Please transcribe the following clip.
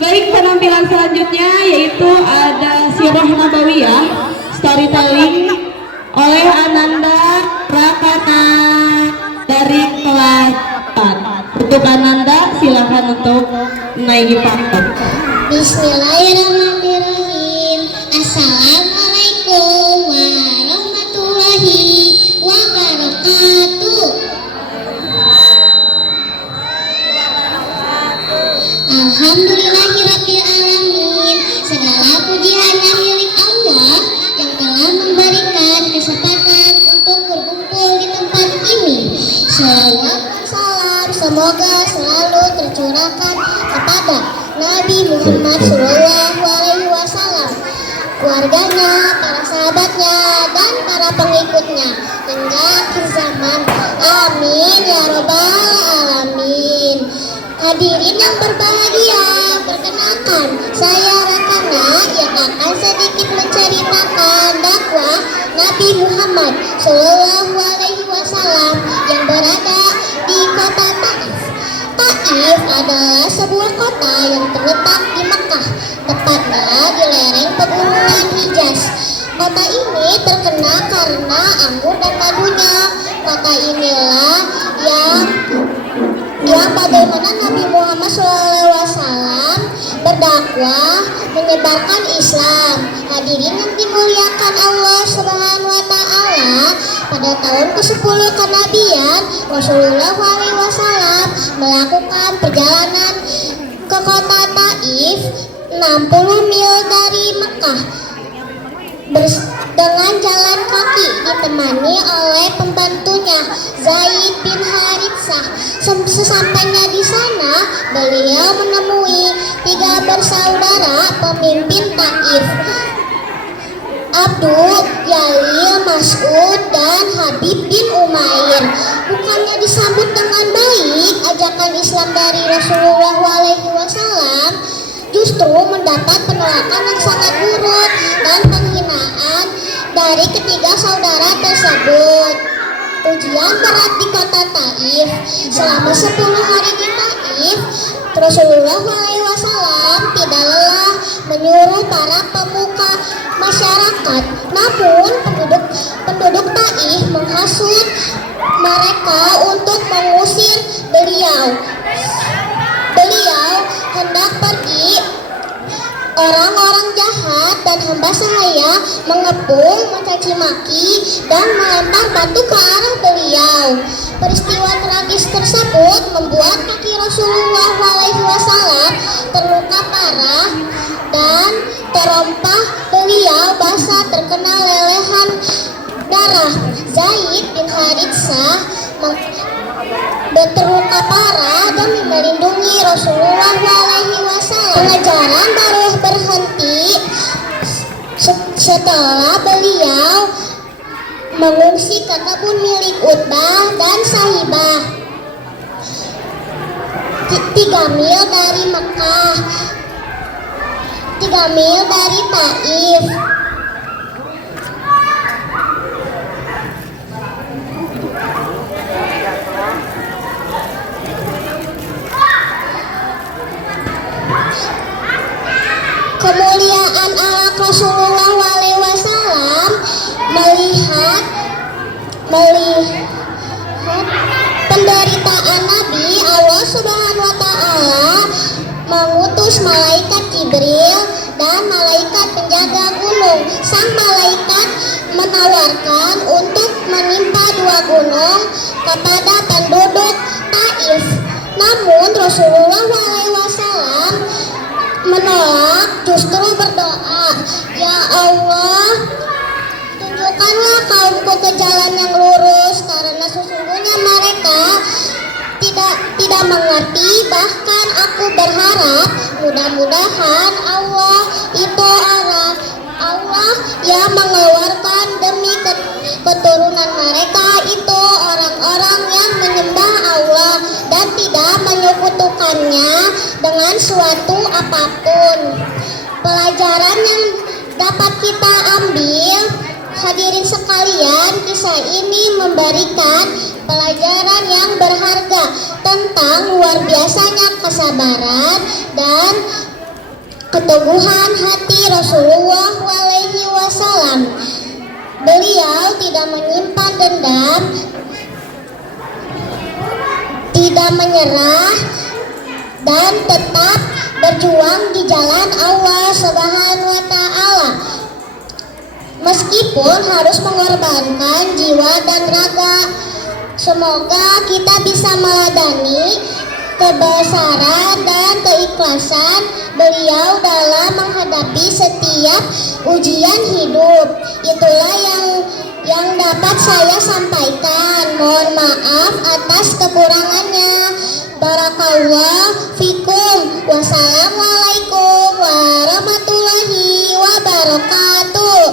Baik, penampilan selanjutnya yaitu ada Sirah Nabawiyah storytelling oleh Ananda Prakana dari kelas 4. Untuk Ananda silakan untuk menaiki panggung. Bismillahirrahmanirrahim. Assalamualaikum warahmatullahi wabarakatuh. Alhamdulillahirabbil alamin. Segala puji hanya milik Allah yang telah memberikan kesempatan untuk berkumpul di tempat ini. Salawat dan salam semoga selalu tercurahkan kepada Nabi Muhammad SAW, keluarganya, para sahabatnya, dan para pengikutnya hingga akhir zaman. Amin ya robbal alamin. Hadirin yang berbahagia, perkenalkan saya Rakana yang akan sedikit menceritakan dakwah Nabi Muhammad SAW yang berada di kota Taif. Taif adalah sebuah kota yang terletak di Mekah, tepatnya di lereng pegunungan Hijaz. Kota ini terkenal karena anggur dan madunya. Kota inilah yang bagaimana Nabi Muhammad SAW berdakwah menyebarkan Islam. Hadirin yang dimuliakan Allah Subhanahu wa Ta'ala, pada tahun ke-10 kenabian Rasulullah SAW melakukan perjalanan ke kota Taif 60 mil dari Mekah dengan jalan kaki ditemani oleh pembantunya Zaid bin Haritsah. Sesampainya di sana, beliau menemui 3 bersaudara pemimpin Taif, Abdul, Jalil, Mas'ud, dan Habib bin Umair. Bukannya disambut dengan baik ajakan Islam dari Rasulullah SAW, justru mendapat penolakan yang sangat buruk dan penghinaan dari ketiga saudara tersebut. Ujian berat di kota Taif. Selama 10 hari di Taif, Rasulullah SAW tidak lelah menyuruh para pemuka masyarakat. Namun penduduk Taif menghasut mereka untuk mengusir beliau. Beliau hendak pergi. Orang-orang jahat dan hamba sahaya mengepung, mencaci maki, dan melempar batu ke arah beliau. Peristiwa tragis tersebut membuat kaki Rasulullah SAW terluka parah dan terompah beliau basah terkena lelehan darah. Zaid bin Haritsah terluka parah dan melindungi Rasulullah SAW. Pengejaran baru berhenti setelah beliau mengungsi ke kebun milik Utbah dan Sahibah 3 mil dari Mekah, 3 mil dari Taif. Kemuliaan alat Rasulullah SAW melihat penderitaan Nabi. Allah Subhanahu wa Ta'ala mengutus malaikat Jibril dan malaikat penjaga gunung. Sang malaikat menawarkan untuk menimpa 2 gunung kepada penduduk Taif. Namun Rasulullah SAW menolak, justru berdoa, "Ya Allah, tunjukkanlah kaumku ke jalan yang lurus, karena sesungguhnya mereka tidak mengerti. Bahkan aku berharap mudah-mudahan Allah itu Allah yang mengeluarkan demi keturunan mereka itu orang-orang yang menyembah Allah dan tidak menyekutukannya dengan suatu apapun." Pelajaran yang dapat kita ambil, hadirin sekalian, kisah ini memberikan pelajaran yang berharga tentang luar biasanya kesabaran dan keteguhan hati Rasulullah alaihi wasallam. Beliau tidak menyimpan dendam, tidak menyerah, dan tetap berjuang di jalan Allah Subhanahu wa Ta'ala. Meskipun harus mengorbankan jiwa dan raga, semoga kita bisa meladani kebesaran dan keikhlasan beliau dalam menghadapi setiap ujian hidup. Itulah yang dapat saya sampaikan. Mohon maaf atas kekurangannya. Barakallah fikum. Wassalamualaikum warahmatullahi wabarakatuh.